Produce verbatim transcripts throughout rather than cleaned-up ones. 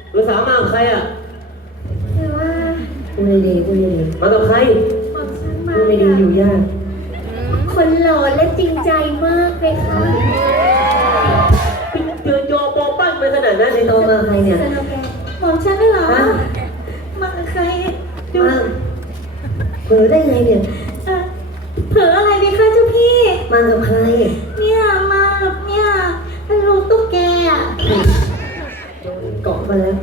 ลูกสาวมากับใครอ่ะคือว่ากูในดีกูในดีมากับใครหม่อมฉันมากูในดีอยู่ยากคนหล่อและจริงใจมากเลยค่ะเจอจอปอปั้นไปขนาดนั้นในโตมาใครเนี่ยสโลแกนหม่อมฉันได้เหรอฮะมากับใครดูมาเผลอได้ไงเนี่ยเอ่อเผลออะไรไหมคะเจ้าพี่มากับใครเนี่ยมากับเนี่ยเป็นลูกตุ๊กแกอ่ะเกาะมาแล้ว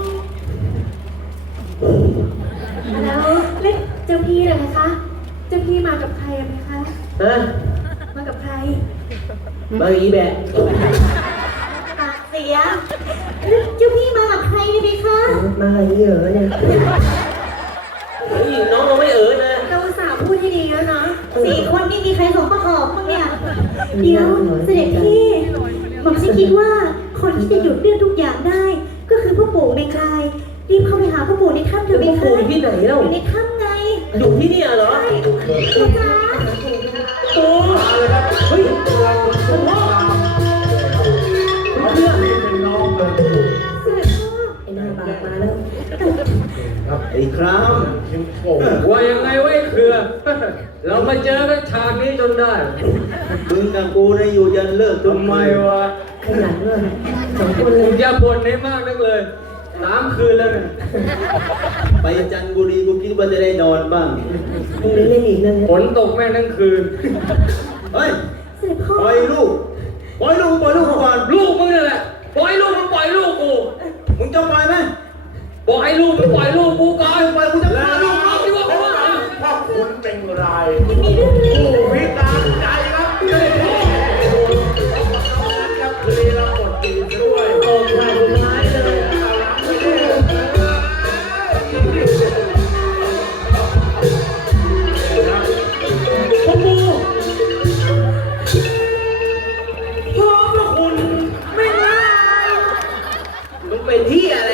อืมแล้วแล้วเจ้าพี่ล่ะคะเจ้าพี่มากับใครอะไหมคะฮะมากับใครมากับอีแบะปากเสียแล้วเจ้าพี่มากับใครเนี่ยไหมคะมาอะไรเหรอเนี่ยเฮ้ยน้องเราไม่เอ๋ยนะเราอุตสาห์พูดให้ดีแล้วเนาะสี่คนนี่มีใครสมประกอบบ้างเนี่ยเดี๋ยวเสด็จพี่หม่อมฉันคิดว่าคนที่จะหยุดเรื่องทุกอย่างได้ ก็คือพ่อปู่เมกลายรีบเข้าไปหาพ่อปู่ในถ้ำเถจะอะไปไหมปลูคะกที่ไหนเล่าอยู่ในถ้ำไงอยู่ที่เนี่ยเหรอใช่พ่อจ๋าโอ้เฮ้ยคุณพ่อคุณเพื่อนเสด็จพ่อไอ้หน้าบากมาแล้วไอ้ครามว่ายังไงไว้เครือ เรามาเจอกันฉากนี้จนได้มึงกับกูได้อยู่ยันเลิกจนทำไมวะขยันด้วยสองคนเลผยมจะบ่นให้มากนักเลยสามคืนแล้วเนี่ยไปจันทบุรีกูคิดว่าจะได้นอนบ้างพรุ่งนี้เล่นอีกเรื่องนี้ฝนตกแม่งทั้งคืนเฮ้ยเสด็จพ่อปล่อยลูก ปล่อยลูก ปล่อยลูกก่อนลูกมึงนั่นแหละ ปล่อยลูกมึงปล่อยลูกกูมึงจะปล่อยไหมบอกให้ลูกมึงปล่อยลูกกูก่อนปล่อยกูจะฆ่าลูกเอาที่ว่ากูว่าพ่อคุณเป็นไรมีเรื่องอะไรผู้พิการใจครับเฮ้ยครับคือเราหมดตีด้วยออกฉากสุดท้ายเลยพ่อปูพ่อพระคุณไม่ได้มึงเป็นที่อะไร